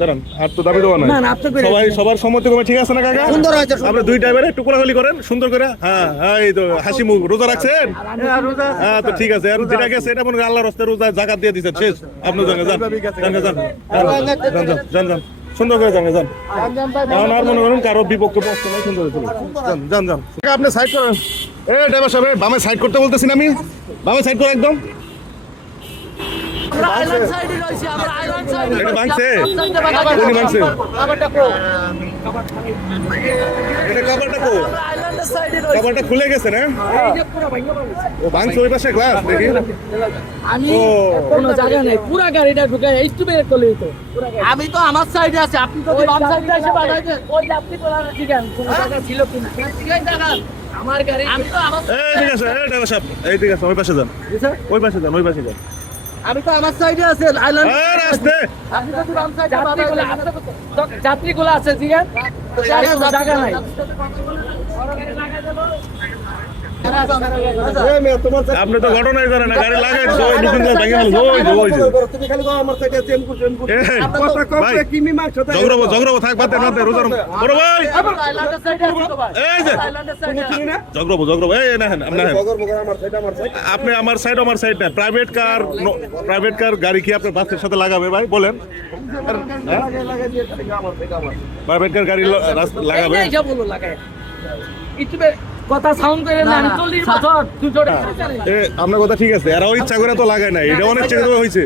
দাঁড়ান আর তো দাবি দেওয়া নাই। না, না, আপনি করে সবাই সবার সম্মতি কমে ঠিক আছে না কাকা? সুন্দর হয়েছে, আপনি দুই ড্রাইভারে একটু কোলাগুলি করেন সুন্দর করে। হ্যাঁ হ্যাঁ এই তো হাসি মুখ রোজা রাখছেন? হ্যাঁ তো ঠিক আছে আর যেটা গেছে এটা মনে করেন আল্লাহ রাস্তায় রোজা জাকাত দিয়ে দিচ্ছেন শেষ। আপনি জানেন যান যান যান যান যান যান যান সুন্দর করে জানে যান। আর মনে করেন কারও বিপক্ষে বসতে নাই সুন্দর যান যান যান। আপনি সাইড করেন। এ ড্রাইভার সাহেব বামে সাইড করতে বলতেছি আমি? বামে সাইড করে একদম আমরা আইল্যান্ড সাইডে রয়েছি আমরা আইল্যান্ড সাইডে এটা ভাঙছে? কোনি কোনি ভাঙছে? এটা কভারটা কো? আইল্যান্ডের সাইডে রয়েছি। কভারটা খুলে গেছে না? এই যে পুরো ভাঙা পড়েছে। ও ভাঙছে ওই পাশে গ্লাস দেখি। আমি কোনো জায়গা নেই পুরো গাড়িটা ঢুকে একটু বের করলে তো আমি তো আমার সাইডে আছি আপনি তো বাম সাইডে এসে বাড়াইছেন ওই যে আপনি বলার ঠিক আছে কোনো জায়গা ছিল কিনা? ঠিকই জায়গা। আমার গাড়ি আমি তো আমার এই ঠিক আছে এই ঠিক আছে ওই পাশে যান। ওই পাশে যান ওই পাশে যান। আমি তো আমার সাইডে আছি আইল্যান্ড রাস্তে। আপনি তো বাম সাইডে যাত্রীগুলো আছে ঠিক আছে জায়গা নাই। আপনি তো ঘটনাই জানেন না, গাড়ি লাগাই ওই করে ভেঙে ফেলছে। ওই ওই যে। জগরব জগরব, থাক দেন রোজার বড় ভাই! এই যে, জগরব জগরব, এই না হেন আপনি আপনি আমার সাইড আমার সাইড না প্রাইভেট কার প্রাইভেট কার গাড়ি কি আপনার বাসের সাথে লাগাবে, ভাই? বলেন। প্রাইভেট কার গাড়ি ল- রাস্তা লাগাবে? কথা সাউন্ড করে না আমি চল্লিশ বছর দুটো এ আপনার কথা ঠিক আছে এরাও ইচ্ছা করে তো লাগায় নাই এটা অনেক করে হয়েছে।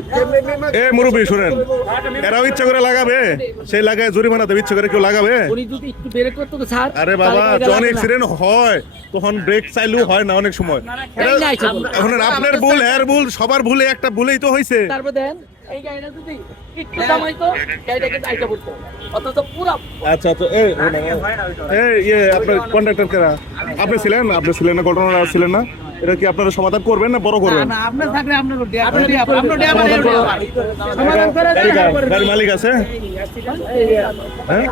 এ মুরব্বী শুনেন এরাও ইচ্ছা করে লাগাবে সেই লাগায় জরিমানা দেবে ইচ্ছা করে কেউ লাগাবে। উনি যদি একটু বের করতো তো স্যার আরে বাবা যখন অ্যাক্সিডেন্ট হয় তখন ব্রেক চাইলেও হয় না অনেক সময়। এখন আপনার ভুল হ্যার ভুল সবার ভুলে একটা ভুলেই তো হয়েছে। তারপর দেন। এই গাড়িটা যদি একটু দামাইতো গাড়িটাকে আইটা পড়তো। অথচ পুরো আচ্ছা আচ্ছা এই এই ইয়ে আপনার কারা? আপনি ছিলেন? আপনি ছিলেন না? ঘটনা ছিলেন না? এটা কি আপনারা সমাধান করবেন না বড় করবেন? আপনার থাকলে আপনার সমাধান করে গাড়ি মালিক আছে। হ্যাঁ?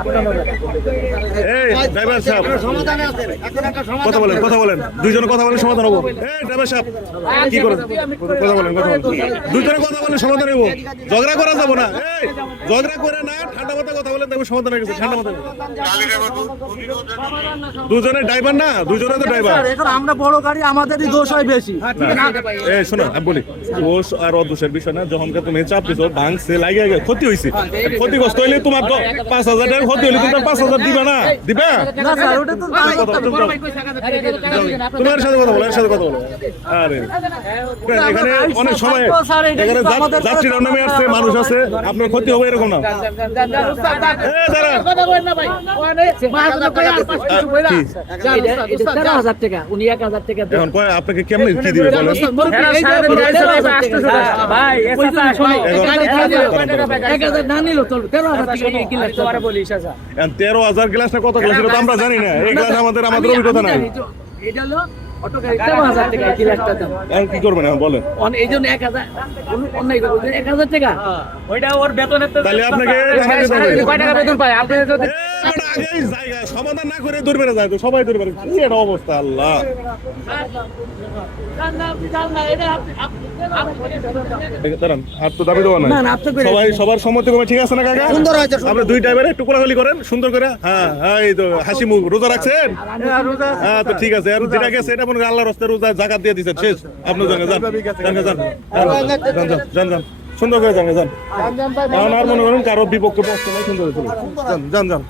ড্রাইভার সাহেব। কথা বলেন কথা বলেন। দুইজনে কথা বলেন সমাধান হব। এই ড্রাইভার সাহেব কি করেন? কথা বলেন কথা বলেন। দুইজনে কথা বলেন সমাধান হব। ঝগড়া করা যাব না। এই ঝগড়া করে না ঠান্ডা মাথায় কথা বলেন দেখব সমাধান হয়ে গেছে ঠান্ডা মাথায়। দুজনে ড্রাইভার না দুজনে তো ড্রাইভার এখন আমরা বড় গাড়ি আমাদেরই দোষ হয় বেশি এই শোনো আমি বলি দোষ আর অদোষের বিষয় না যখন তুমি চাপ দিছো ভাঙছে লাগে আগে ক্ষতি হয়েছে ক্ষতিগ্রস্ত হইলে তোমার পাঁচ হাজার টাকা ক্ষতি হইলে তুমি পাঁচ হাজার দিবে না। দিবে? না স্যার ওটা তো তোমার সাথে কথা বলো এর সাথে কথা বলো। আরে এখানে অনেক সময় এখানে যাত্রীরা নেমে আসছে মানুষ আছে আপনার ক্ষতি হবে এরকম না। এখন কয় আপনাকে কেমনে কি দিবে বলেন? নিলেও চলবে, তেরো হাজার টাকা দিয়ে কিনলে চলবে। এখন তেরো হাজার গ্লাস না কত গ্লাস এটা তো আমরা জানি না। এই গ্লাস আমাদের আমাদের অভিজ্ঞতা নাই। এটা হলো অটো গাড়ি, তেরো হাজার টাকা এই গ্লাসটার দাম। কি করবেন বলেন। এই জন্য এক হাজার অন্য- অন্যায় এক হাজার টাকা। তাহলে আপনাকে টাকা। কয় বেতন পায়? আপনি যদি সমাধান না করে যায় তো সবাই কি একটা অবস্থা আল্লাহ। দাঁড়ান আর তো দাবি দেওয়া নাই। সবাই সবার সম্মতি কমে ঠিক আছে না কাকা? সুন্দর হয়েছে, আপনি দুই ড্রাইভারে একটু কোলাগুলি করেন সুন্দর করে। হ্যাঁ হ্যাঁ এই তো হাসি মুখ রোজা রাখছেন? হ্যাঁ তো ঠিক আছে। আর যেটা গেছে এটা মনে রাস্তায় রোজা জাকাত দিয়ে দিচ্ছেন শেষ। আপনি জানেন যান যান যান যান যান যান যান। সুন্দর করে জানে যান। আর মনে করেন কারও বিপক্ষে বসতে নাই সুন্দর যান যান।